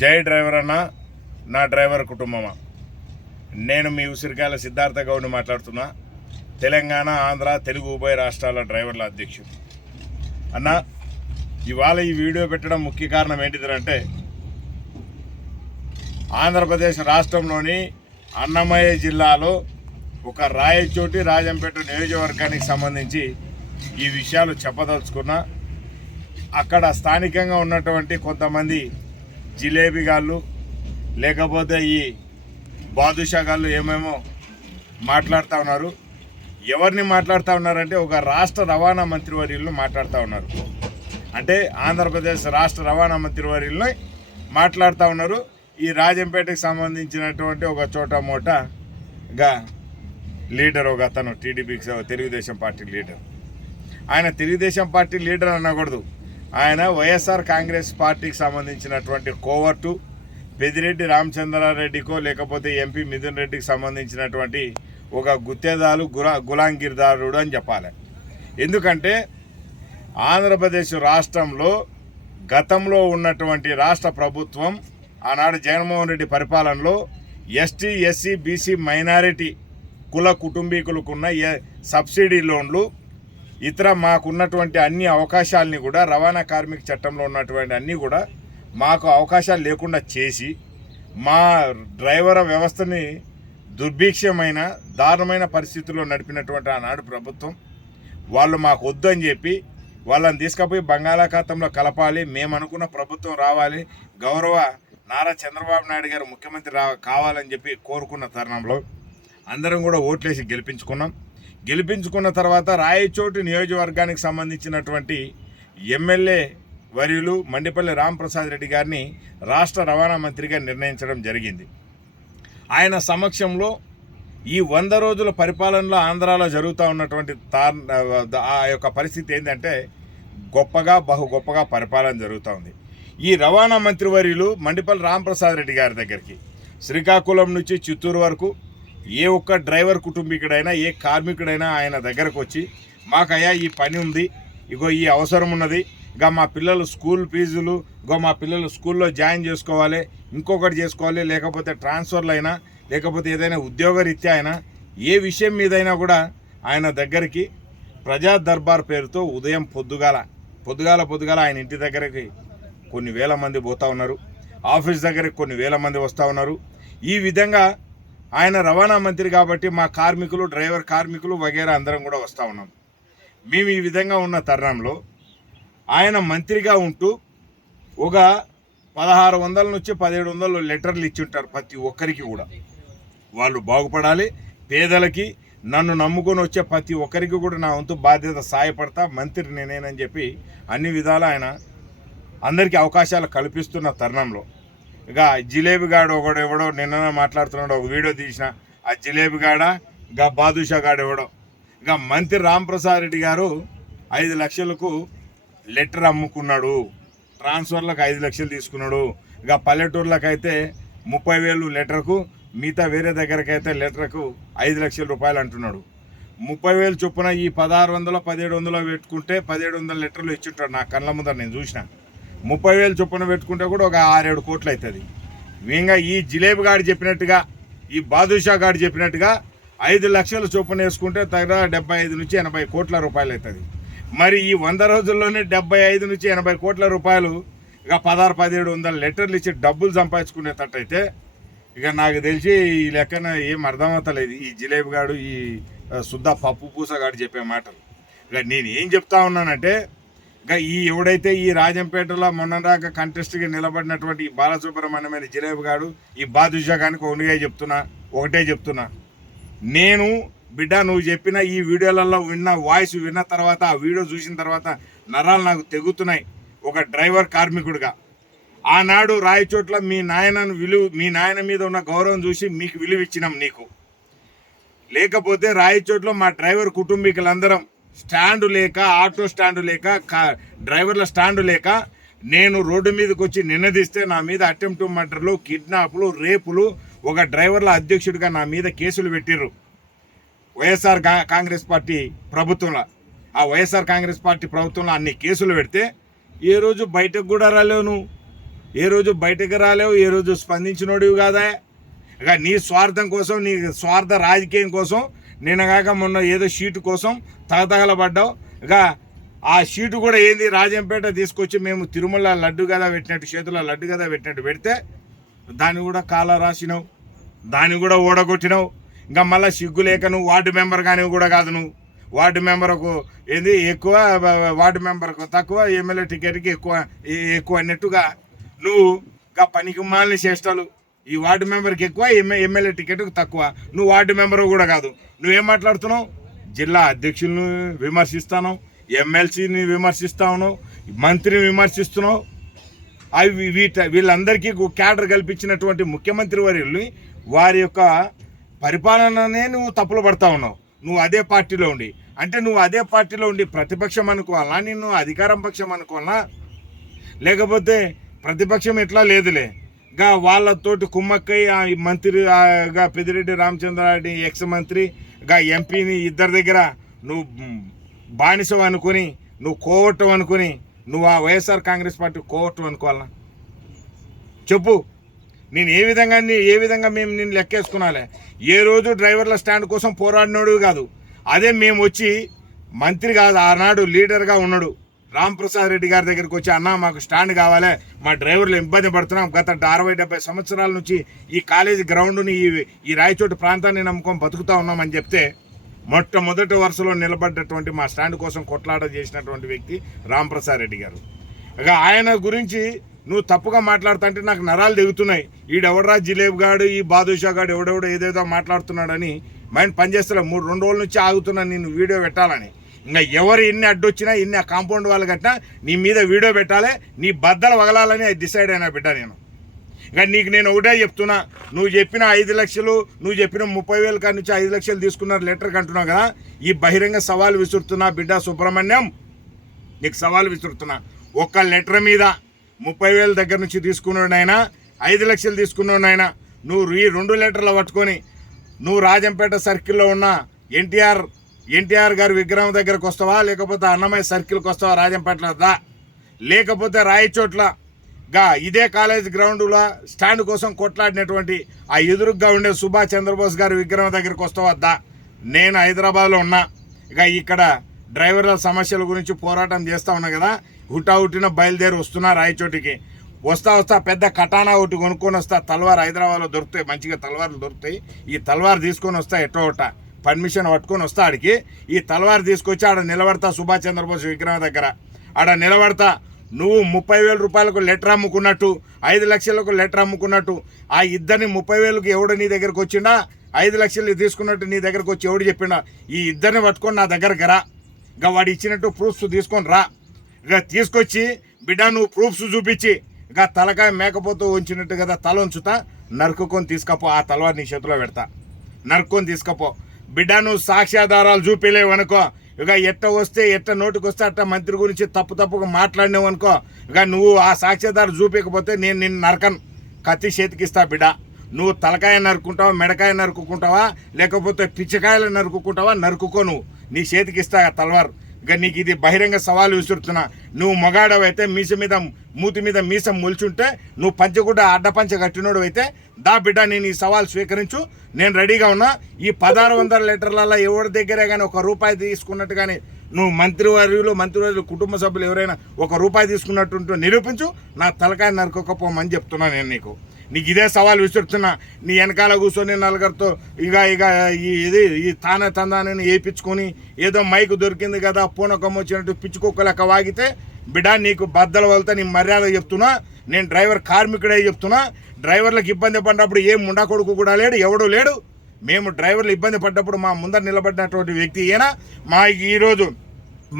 జై డ్రైవర్ అన్న, నా డ్రైవర్ కుటుంబమా. నేను మీ ఉసిరికాయల సిద్ధార్థ గౌడ్ని మాట్లాడుతున్నా. తెలంగాణ, ఆంధ్ర, తెలుగు ఉభయ రాష్ట్రాల డ్రైవర్ల అధ్యక్షుడు. అన్న, ఇవాళ ఈ వీడియో పెట్టడం ముఖ్య కారణం ఏంటిదంటే, ఆంధ్రప్రదేశ్ రాష్ట్రంలోని అన్నమయ్య జిల్లాలో ఒక రాయచోటి రాజంపేట నియోజకవర్గానికి సంబంధించి ఈ విషయాలు చెప్పదలుచుకున్నా. అక్కడ స్థానికంగా ఉన్నటువంటి కొంతమంది జిలేబీగాళ్ళు, లేకపోతే ఈ బాదుషాగాళ్ళు ఏమేమో మాట్లాడుతూ ఉన్నారు. ఎవరిని మాట్లాడుతూ ఉన్నారంటే, ఒక రాష్ట్ర రవాణా మంత్రివర్యులను మాట్లాడుతూ ఉన్నారు. అంటే ఆంధ్రప్రదేశ్ రాష్ట్ర రవాణా మంత్రివర్యులని మాట్లాడుతూ ఉన్నారు. ఈ రాజంపేటకు సంబంధించినటువంటి ఒక చోట మోటగా లీడర్, ఒక అతను టీడీపీకి తెలుగుదేశం పార్టీ లీడర్. ఆయన తెలుగుదేశం పార్టీ లీడర్ అనకూడదు, ఆయన వైఎస్ఆర్ కాంగ్రెస్ పార్టీకి సంబంధించినటువంటి కోవర్టు పెద్దిరెడ్డి రామచంద్రారెడ్డికో లేకపోతే ఎంపీ మిథున్ రెడ్డికి సంబంధించినటువంటి ఒక గుత్తేదారు, గులాంగిరిదారుడు అని చెప్పాలి. ఎందుకంటే ఆంధ్రప్రదేశ్ రాష్ట్రంలో గతంలో ఉన్నటువంటి రాష్ట్ర ప్రభుత్వం, ఆనాడు జగన్మోహన్ రెడ్డి పరిపాలనలో ఎస్టీ, ఎస్సీ, బీసీ, మైనారిటీ కుల కుటుంబీకులకున్న సబ్సిడీ లోన్లు, ఇతర మాకున్నటువంటి అన్ని అవకాశాలని కూడా, రవాణా కార్మిక చట్టంలో ఉన్నటువంటి అన్నీ కూడా మాకు అవకాశాలు లేకుండా చేసి మా డ్రైవర్ వ్యవస్థని దుర్భిక్షమైన దారుణమైన పరిస్థితుల్లో నడిపినటువంటి ఆనాడు ప్రభుత్వం, వాళ్ళు మాకు వద్దు అని చెప్పి వాళ్ళని తీసుకుపోయి బంగాళాఖాతంలో కలపాలి, మేము అనుకున్న ప్రభుత్వం రావాలి, గౌరవ నారా చంద్రబాబు నాయుడు గారు ముఖ్యమంత్రి కావాలని చెప్పి కోరుకున్న తరుణంలో అందరం కూడా ఓట్లేసి గెలిపించుకున్న తర్వాత రాయచోటి నియోజకవర్గానికి సంబంధించినటువంటి ఎమ్మెల్యే వర్యులు మండిపల్లి రాంప్రసాద్ రెడ్డి గారిని రాష్ట్ర రవాణా మంత్రిగా నిర్ణయించడం జరిగింది. ఆయన సమక్షంలో ఈ 100 రోజుల పరిపాలనలో ఆంధ్రాలో జరుగుతూ ఉన్నటువంటి ఆ యొక్క పరిస్థితి ఏంటంటే, బహు గొప్పగా పరిపాలన జరుగుతూ ఉంది. ఈ రవాణా మంత్రివర్యులు మండిపల్లి రాంప్రసాద్ రెడ్డి గారి దగ్గరికి శ్రీకాకుళం నుంచి చిత్తూరు వరకు ఏ ఒక్క డ్రైవర్ కుటుంబీకుడైనా, ఏ కార్మికుడైనా ఆయన దగ్గరకు వచ్చి, మాకయ్యా ఈ పని ఉంది, ఇగో ఈ అవసరం ఉన్నది, ఇక మా పిల్లలు స్కూల్ ఫీజులు, ఇగో మా పిల్లలు స్కూల్లో జాయిన్ చేసుకోవాలి, ఇంకొకటి చేసుకోవాలి, లేకపోతే ట్రాన్స్ఫర్లు అయినా, లేకపోతే ఏదైనా ఉద్యోగరీత్యా అయినా, ఏ విషయం మీదైనా కూడా ఆయన దగ్గరికి ప్రజా దర్బార్ పేరుతో ఉదయం పొద్దుగాల ఆయన ఇంటి దగ్గరికి కొన్ని వేల మంది పోతూ ఉన్నారు, ఆఫీస్ దగ్గరికి కొన్ని వేల మంది వస్తూ ఉన్నారు. ఈ విధంగా ఆయన రవాణా మంత్రి కాబట్టి మా కార్మికులు, డ్రైవర్ కార్మికులు వగేరా అందరం కూడా వస్తూ ఉన్నాం. మేము ఈ విధంగా ఉన్న తరుణంలో ఆయన మంత్రిగా ఉంటూ ఒక 1600 నుంచి 1700 లెటర్లు ఇచ్చుంటారు ప్రతి ఒక్కరికి కూడా. వాళ్ళు బాగుపడాలి, పేదలకి, నన్ను నమ్ముకొని వచ్చే ప్రతి ఒక్కరికి కూడా నా వంతు బాధ్యత సాయపడతా, మంత్రి నేనేనని చెప్పి అన్ని విధాలు ఆయన అందరికీ అవకాశాలు కల్పిస్తున్న తరుణంలో, ఇక జిలేబీగాడు ఎవడో నిన్న మాట్లాడుతున్నాడు, ఒక వీడియో తీసిన, ఆ జిలేబీగాడ ఇక బాదుషాగాడు ఎవడో, ఇక మంత్రి రాంప్రసాద్ రెడ్డి గారు 5 లక్షలకు లెటర్ అమ్ముకున్నాడు, ట్రాన్స్ఫర్లకు 5 లక్షలు తీసుకున్నాడు, ఇక పల్లెటూర్లకైతే 30,000 లెటర్కు, మిగతా వేరే దగ్గరకైతే లెటర్కు 5 లక్షల రూపాయలు అంటున్నాడు. 30,000 చొప్పున ఈ 1600, 1700 పెట్టుకుంటే 1700 లెటర్లు ఇచ్చుంటాడు. నా కళ్ళ ముందర నేను చూసిన. 30,000 చొప్పున పెట్టుకుంటే కూడా ఒక 6-7 కోట్లు అవుతుంది. ఇంకా ఈ జిలేబీగాడు చెప్పినట్టుగా, ఈ బాదుషా గాడు చెప్పినట్టుగా 5 లక్షల చొప్పున వేసుకుంటే తగ్గ 75 నుంచి 80 కోట్ల రూపాయలు అవుతుంది. మరి ఈ 100 రోజుల్లోనే 75 నుంచి 80 కోట్ల రూపాయలు ఇక 1600-1700 లెటర్లు ఇచ్చి డబ్బులు సంపాదించుకునేటట్టయితే, ఇక నాకు తెలిసి ఈ లెక్కన ఏం అర్థమవుతలేదు ఈ జిలేబీగాడు, ఈ శుద్ధ పప్పు పూసగాడు చెప్పే మాటలు. ఇక నేను ఏం చెప్తా ఉన్నానంటే, ఇక ఎవడైతే ఈ రాజంపేటలో మొన్నదాకా కంటెస్ట్గా నిలబడినటువంటి ఈ బాలసుబ్రహ్మణ్యమైన జిలేబీగాడు, ఈ బాదుషా గానికి ఒకటే చెప్తున్నా, నేను బిడ్డ నువ్వు చెప్పిన ఈ వీడియోలలో వాయిస్ విన్న తర్వాత, ఆ వీడియో చూసిన తర్వాత నరాలు నాకు తెగుతున్నాయి. ఒక డ్రైవర్ కార్మికుడిగా ఆనాడు రాయచోట్ల మీ నాయన మీద ఉన్న గౌరవం చూసి మీకు విలువ ఇచ్చినాం నీకు. లేకపోతే రాయచోట్ల మా డ్రైవర్ కుటుంబీకులందరం స్టాండు లేక, ఆటో స్టాండు లేక, డ్రైవర్ల స్టాండు లేక నేను రోడ్డు మీదకి వచ్చి నినదిస్తే నా మీద అటెంప్ట్ మర్డర్లు, కిడ్నాప్లు, రేపులు, ఒక డ్రైవర్ల అధ్యక్షుడిగా నా మీద కేసులు పెట్టిర్రు వైఎస్ఆర్ కాంగ్రెస్ పార్టీ ప్రభుత్వంలో. ఆ వైఎస్ఆర్ కాంగ్రెస్ పార్టీ ప్రభుత్వంలో అన్ని కేసులు పెడితే ఏ రోజు బయటకు కూడా రాలేవు నువ్వు. ఏ రోజు బయటకు రాలేవు, ఏ రోజు స్పందించినోడివి కాదా. ఇక నీ స్వార్థం కోసం, నీ స్వార్థ రాజకీయం కోసం నిన్నగాక మొన్న ఏదో షీటు కోసం తగతగలబడ్డావు. ఇక ఆ షీటు కూడా ఏంది, రాజంపేట తీసుకొచ్చి మేము తిరుమల లడ్డు కదా పెట్టినట్టు, చేతుల లడ్డు కదా పెట్టినట్టు పెడితే దాన్ని కూడా కాల రాసినావు, దాన్ని కూడా ఓడగొట్టినావు. ఇంకా మళ్ళీ సిగ్గు లేక నువ్వు వార్డు మెంబర్ కానీ కూడా కాదు, నువ్వు వార్డు మెంబర్కు ఏంది ఎక్కువ, వార్డు మెంబర్కు తక్కువ, ఎమ్మెల్యే టికెట్కి ఎక్కువ అన్నట్టుగా నువ్వు ఇంకా పనికి మాలిన చేష్టాలు. ఈ వార్డు మెంబర్కి ఎక్కువ, ఎమ్మెల్యే టికెట్కి తక్కువ. నువ్వు వార్డు మెంబర్ కూడా కాదు. నువ్వేం మాట్లాడుతున్నావు? జిల్లా అధ్యక్షులను విమర్శిస్తాను, ఎమ్మెల్సీని విమర్శిస్తా ఉన్నావు, మంత్రిని విమర్శిస్తున్నావు. అవి వీళ్ళందరికీ క్యాడర్ కల్పించినటువంటి ముఖ్యమంత్రి వర్యుల్ని వారి యొక్క పరిపాలననే నువ్వు తప్పులు పడతా ఉన్నావు. నువ్వు అదే పార్టీలో ఉండి, అంటే నువ్వు అదే పార్టీలో ఉండి ప్రతిపక్షం అనుకోవాలా, నిన్ను అధికారం పక్షం అనుకోవాలా, లేకపోతే ప్రతిపక్షం ఎట్లా లేదులే గా వాళ్ళతోటి కుమ్మక్కై మంత్రిగా పెద్దిరెడ్డి రామచంద్రారెడ్డి ఎక్స్ మంత్రి గా ఎంపీని ఇద్దరి దగ్గర నువ్వు బానిసం అనుకుని, నువ్వు కోవటం అనుకుని, నువ్వు ఆ వైఎస్ఆర్ కాంగ్రెస్ పార్టీ కోవటం అనుకోవాలా? చెప్పు. నేను ఏ విధంగా మేము నిన్ను లెక్కేసుకున్నాలే? ఏ రోజు డ్రైవర్ల స్టాండ్ కోసం పోరాడినోడు కాదు. అదే మేము వచ్చి మంత్రి కాదు, ఆనాడు లీడర్గా ఉన్నాడు రాంప్రసాద్ రెడ్డి గారి దగ్గరికి వచ్చి, అన్న మాకు స్టాండ్ కావాలి, మా డ్రైవర్లు ఇబ్బంది పడుతున్నాం, గత 60-70 సంవత్సరాల నుంచి ఈ కాలేజీ గ్రౌండ్ని ఈ రాయచోటి ప్రాంతాన్ని నమ్ముకొని బతుకుతా ఉన్నామని చెప్తే మొట్టమొదటి వరుసలో నిలబడ్డటువంటి మా స్టాండ్ కోసం కొట్లాట చేసినటువంటి వ్యక్తి రాంప్రసాద్ రెడ్డి గారు. ఇక ఆయన గురించి నువ్వు తప్పుగా మాట్లాడుతుంటే నాకు నరాలు దిగుతున్నాయి. ఈడెవడరా జిలేబ్ గాడు, ఈ బాదుషా గాడు ఎవడెవడో ఏదేదో మాట్లాడుతున్నాడని మైండ్ పనిచేస్తలే. 2 రోజుల నుంచి ఆగుతున్నా నేను వీడియో పెట్టాలని. ఇంకా ఎవరు ఎన్ని అడ్డొచ్చినా, ఎన్ని కాంపౌండ్ వాళ్ళు కట్టినా నీ మీద వీడియో పెట్టాలి, నీ బద్దలు వగలాలని డిసైడ్ అయినా బిడ్డ నేను. ఇంకా నీకు నేను ఒకటే చెప్తున్నా, నువ్వు చెప్పిన 5 లక్షలు, నువ్వు చెప్పిన 30,000 కాడి నుంచి 5 లక్షలు తీసుకున్నారు లెటర్కి అంటున్నావు కదా, ఈ బహిరంగ సవాల్ విసురుతున్నా బిడ్డ సుబ్రహ్మణ్యం, నీకు సవాల్ విసురుతున్నా. ఒక్క లెటర్ మీద 30,000 దగ్గర నుంచి తీసుకున్నాడైనా, 5 లక్షలు తీసుకున్నాడైనా, నువ్వు ఈ 2 లెటర్లు పట్టుకొని నువ్వు రాజంపేట సర్కిల్లో ఉన్న ఎన్టీఆర్ గారి విగ్రహం దగ్గరకు వస్తావా, లేకపోతే అన్నమయ్య సర్కిల్కి వస్తావా రాజంపేటలో దా, లేకపోతే రాయచోట్ల ఇదే కాలేజ్ గ్రౌండ్లో స్టాండ్ కోసం కొట్లాడినటువంటి ఆ ఎదురుగ్గా ఉండే సుభాష్ చంద్రబోస్ గారి విగ్రహం దగ్గరకు వస్తావద్దా. నేను హైదరాబాద్లో ఉన్నా, ఇక ఇక్కడ డ్రైవర్ల సమస్యల గురించి పోరాటం చేస్తూ ఉన్నా కదా, హుటాహుటిన బయలుదేరి వస్తున్నా రాయచోటికి. వస్తా పెద్ద కటానా ఒకటి కొనుక్కొని వస్తా, తల్వార్ హైదరాబాద్లో దొరుకుతాయి, మంచిగా తల్వార్లు దొరుకుతాయి. ఈ తల్వార్ తీసుకొని వస్తా, ఎట్టోట పర్మిషన్ పట్టుకొని వస్తా ఆడికి. ఈ తల్వార్ తీసుకొచ్చి ఆడ నిలబడతా సుభాష్ చంద్రబోస్ విగ్రహం దగ్గర. ఆడ నిలబడతా, నువ్వు 30,000 రూపాయలకు లెటర్ అమ్ముకున్నట్టు, 5 లక్షలకు లెటర్ అమ్ముకున్నట్టు, ఆ ఇద్దరిని 30,000కి ఎవడు నీ దగ్గరకు వచ్చిండా, 5 లక్షలు తీసుకున్నట్టు నీ దగ్గరకు వచ్చి ఎవడు చెప్పిండా, ఈ ఇద్దరిని పట్టుకొని నా దగ్గరకు రా, ఇక వాడు ఇచ్చినట్టు ప్రూఫ్స్ తీసుకొని రా. ఇక తీసుకొచ్చి బిడ్డ నువ్వు ప్రూఫ్స్ చూపించి, ఇక తలకాయ మేకపోతూ ఉంచినట్టు కదా తల ఉంచుతా, నరుకుకొని తీసుకపో, ఆ తలవారు నీ చేతిలో పెడతా, నరుక్కొని తీసుకపో. బిడ్డ నువ్వు సాక్ష్యాధారాలు చూపించలేవు అనుకో, ఇక ఎట్ట నోటికి వస్తే అట్ట మంత్రి గురించి తప్పుగా మాట్లాడినావు అనుకో, ఇక నువ్వు ఆ సాక్ష్యాధారం చూపించకపోతే నేను నిన్ను నరకను, కత్తి చేతికిస్తా బిడ్డ. నువ్వు తలకాయ నరుక్కుంటావా, మెడకాయ నరుక్కుంటావా, లేకపోతే పిచ్చకాయలు నరుక్కుంటావా, నరుక్కో, నువ్వు నీ చేతికిస్తా తలవారు. ఇక నీకు ఇది బహిరంగ సవాలు విసురుతున్నా. నువ్వు మొగాడవైతే మూతి మీద మీసం మొలిచుంటే, నువ్వు పంచగుడ్డ అడ్డపంచ కట్టినోడు అయితే దా బిడ్డ, నేను ఈ సవాల్ స్వీకరించు, నేను రెడీగా ఉన్నా. ఈ 1600 లీటర్లలో ఎవరి దగ్గరే కానీ ₹1 తీసుకున్నట్టు కానీ నువ్వు మంత్రివర్యులు కుటుంబ సభ్యులు ఎవరైనా ₹1 తీసుకున్నట్టు నిరూపించు, నా తలకాయ నరుకోకపోమని చెప్తున్నా నేను నీకు ఇదే సవాల్ విసురుతున్నా. నీ వెనకాల కూర్చొని నలుగురితో ఈ తందానని వేయించుకొని ఏదో మైకు దొరికింది కదా పూనకం వచ్చినట్టు పిచ్చుకోకలేక వాగితే బిడ్డ నీకు బద్దలు వదిలితే నీ మర్యాద చెప్తున్నా. నేను డ్రైవర్ కార్మికుడే చెప్తున్నా. డ్రైవర్లకు ఇబ్బంది పడినప్పుడు ఏ ముండా కొడుకు కూడా లేడు, ఎవడూ లేడు. మేము డ్రైవర్లు ఇబ్బంది పడ్డప్పుడు మా ముందర నిలబడినటువంటి వ్యక్తి ఈయన. ఈరోజు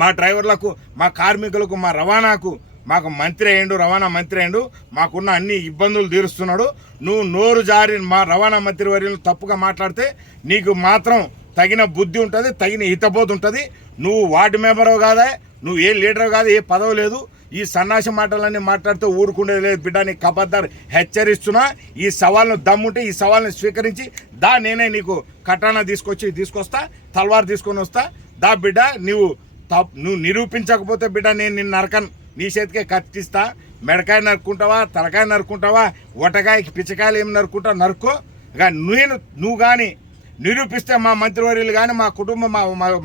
మా డ్రైవర్లకు, మా కార్మికులకు, మా రవాణాకు మాకు రవాణా మంత్రి అయ్యిండు, మాకున్న అన్ని ఇబ్బందులు తీరుస్తున్నాడు. నువ్వు నోరు జారి మా రవాణా మంత్రి వర్యులు తప్పుగా మాట్లాడితే నీకు మాత్రం తగిన బుద్ధి ఉంటుంది, తగిన హితబోధ ఉంటుంది. నువ్వు వార్డు మెంబరు కాదా, నువ్వు ఏ లీడర్ కాదు, ఏ పదవి లేదు. ఈ సన్నాసి మాటలన్నీ మాట్లాడితే ఊరుకునేది లేదు బిడ్డ, నీకు కబద్దారు హెచ్చరిస్తున్నా. ఈ సవాల్ను దమ్ముంటే ఈ సవాల్ని స్వీకరించి దా, నేనే నీకు కటానా తీసుకొస్తా, తల్వార్ తీసుకొని వస్తా. దా బిడ్డ, నువ్వు నిరూపించకపోతే బిడ్డ నేను నిన్ను నరకను. నీ చేతికే కత్తిస్తా, మెడకాయ నరుక్కుంటావా, తలకాయ నరుక్కుంటావా, ఒటకాయకి పిచ్చకాయలు ఏమి నరుక్కుంటావు నరుక్కో. కానీ నువ్వు కానీ నిరూపిస్తే మా మంత్రివర్యులు కానీ మా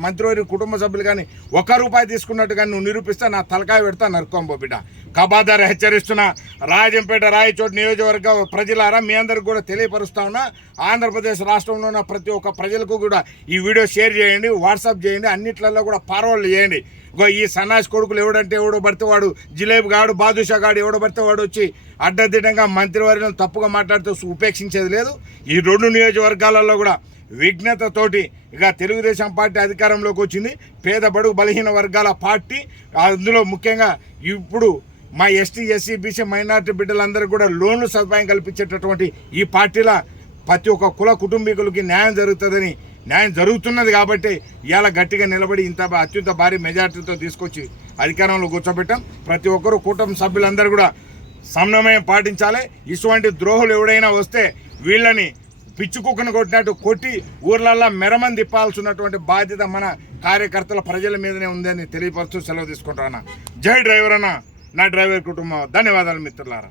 మంత్రివర్యుల కుటుంబ సభ్యులు కానీ ₹1 తీసుకున్నట్టు కానీ నువ్వు నిరూపిస్తే నా తలకాయ పెడతా నరుక్కోంబో బిడ్డ. కబాదారు హెచ్చరిస్తున్నా. రాజంపేట రాయచోటి నియోజకవర్గ ప్రజలారా మీ అందరికి కూడా తెలియపరుస్తా ఉన్నా. ఆంధ్రప్రదేశ్ రాష్ట్రంలో ఉన్న ప్రతి ఒక్క ప్రజలకు కూడా ఈ వీడియో షేర్ చేయండి, వాట్సాప్ చేయండి, అన్నిట్లలో కూడా ఫార్వర్డ్ చేయండి. ఈ సన్నాసి కొడుకులు ఎవడంటే ఎవడో పడితే వాడు, జిలేబీ గాడు, బాదుషా గాడు ఎవడో పడితే వాడు వచ్చి అడ్డదిడ్డంగా మంత్రివర్యులను తప్పుగా మాట్లాడుతూ ఉపేక్షించేది లేదు. ఈ 2 నియోజకవర్గాలలో కూడా విఘ్నతతోటి ఇక తెలుగుదేశం పార్టీ అధికారంలోకి వచ్చింది. పేద బడుగు బలహీన వర్గాల పార్టీ. అందులో ముఖ్యంగా ఇప్పుడు మా ఎస్టీ ఎస్సీ బీసీ మైనార్టీ బిడ్డలందరికీ కూడా లోన్లు సదుపాయం కల్పించేటటువంటి ఈ పార్టీల ప్రతి ఒక్క కుల కుటుంబీకులకి న్యాయం జరుగుతున్నది కాబట్టి ఇవాళ గట్టిగా నిలబడి అత్యంత భారీ మెజార్టీతో తీసుకొచ్చి అధికారంలో కూర్చోబెట్టాం. ప్రతి ఒక్కరూ కూటమి సభ్యులందరూ కూడా సమన్వయం పాటించాలి. ఇటువంటి ద్రోహులు ఎవడైనా వస్తే వీళ్ళని పిచ్చి కుక్కను కొట్టినట్టు కొట్టి ఊర్లల్లో మెరమని తిప్పాల్సినటువంటి బాధ్యత మన కార్యకర్తల ప్రజల మీదనే ఉందని తెలియపరుస్తూ సెలవు తీసుకుంటాను. జై డ్రైవర్ అన్న, నా డ్రైవర్ కుటుంబం. ధన్యవాదాలు మిత్రులారా.